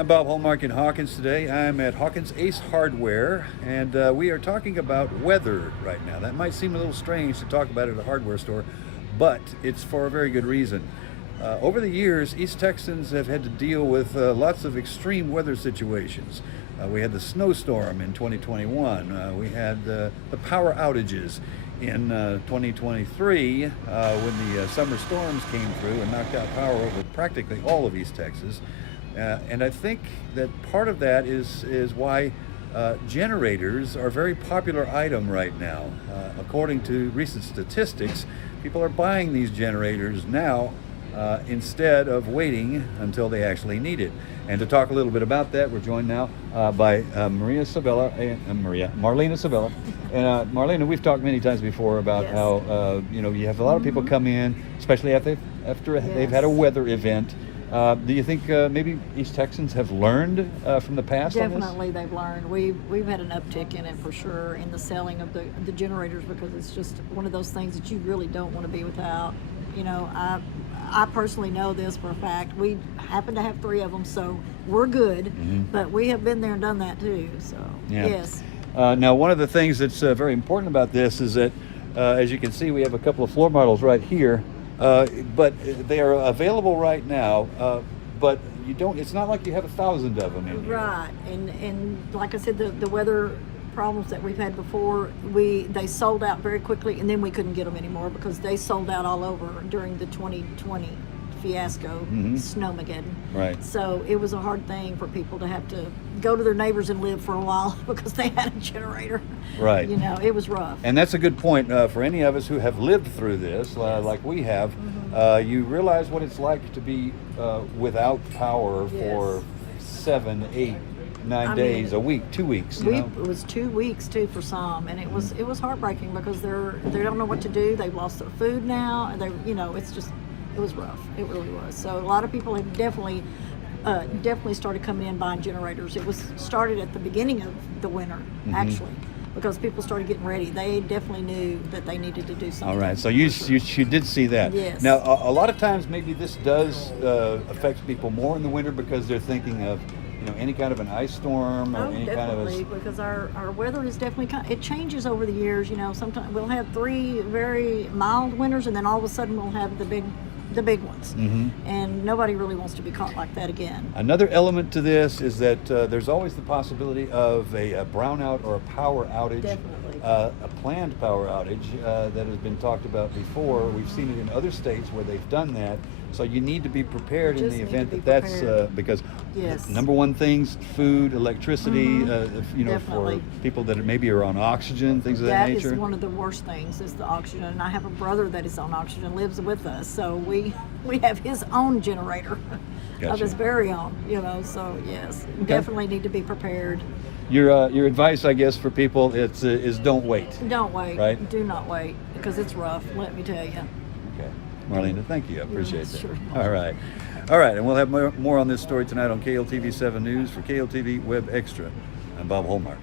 I'm Bob Hallmark in Hawkins today. I'm at Hawkins Ace Hardware, and we are talking about weather right now. That might seem a little strange to talk about at a hardware store, but it's for a very good reason. Over the years, East Texans have had to deal with lots of extreme weather situations. We had the snowstorm in 2021. We had the power outages in 2023 when the summer storms came through and knocked out power over practically all of East Texas. And I think that part of that is why generators are a very popular item right now. According to recent statistics, people are buying these generators now instead of waiting until they actually need it. And to talk a little bit about that, we're joined now by Marlena Sabella. And Marlena, we've talked many times before about how you have a lot of people come in, especially after they've had a weather event. Do you think maybe East Texans have learned from the past on this? Definitely, they've learned. We've had an uptick in it for sure in the selling of the generators, because it's just one of those things that you really don't want to be without. You know, I personally know this for a fact. We happen to have 3 of them, so we're good. Mm-hmm. But we have been there and done that too. So yes. Now, one of the things that's very important about this is that, as you can see, we have a couple of floor models right here. But they are available right now, but you don't, it's not like you have 1,000 of them in here. Right, and like I said, the weather problems that we've had before, they sold out very quickly, and then we couldn't get them anymore because they sold out all over during the 2020 fiasco, Snowmageddon. Right. So it was a hard thing for people to have to go to their neighbors and live for a while because they had a generator. Right. You know, it was rough. And that's a good point for any of us who have lived through this, like we have. You realize what it's like to be without power for 7, 8, 9 days, a week, 2 weeks. It was 2 weeks too for some, and it was heartbreaking because they don't know what to do. They've lost their food now, and it was rough. It really was. So a lot of people have definitely started coming in buying generators. It was started at the beginning of the winter, actually, because people started getting ready. They definitely knew that they needed to do something. All right, so you did see that. Yes. Now, a lot of times maybe this does affect people more in the winter because they're thinking of any kind of an ice storm or any kind of because our weather is definitely it changes over the years. Sometimes we'll have 3 very mild winters, and then all of a sudden we'll have the big ones, and nobody really wants to be caught like that again. Another element to this is that there's always the possibility of a brownout or a power outage. Definitely. A planned power outage that has been talked about before. We've seen it in other states where they've done that. So you need to be prepared in the event that's because number one things, food, electricity, for people that maybe are on oxygen, things of that nature. That is one of the worst things, is the oxygen. And I have a brother that is on oxygen, lives with us, so we have his own generator. Gotcha. Of his very own, so yes, definitely need to be prepared. Your advice, I guess, for people is don't wait. Don't wait. Right? Do not wait, because it's rough, let me tell you. Okay. Marlena, thank you. I appreciate that. Sure. All right, and we'll have more on this story tonight on KLTV 7 News. For KLTV WebXtra, I'm Bob Hallmark.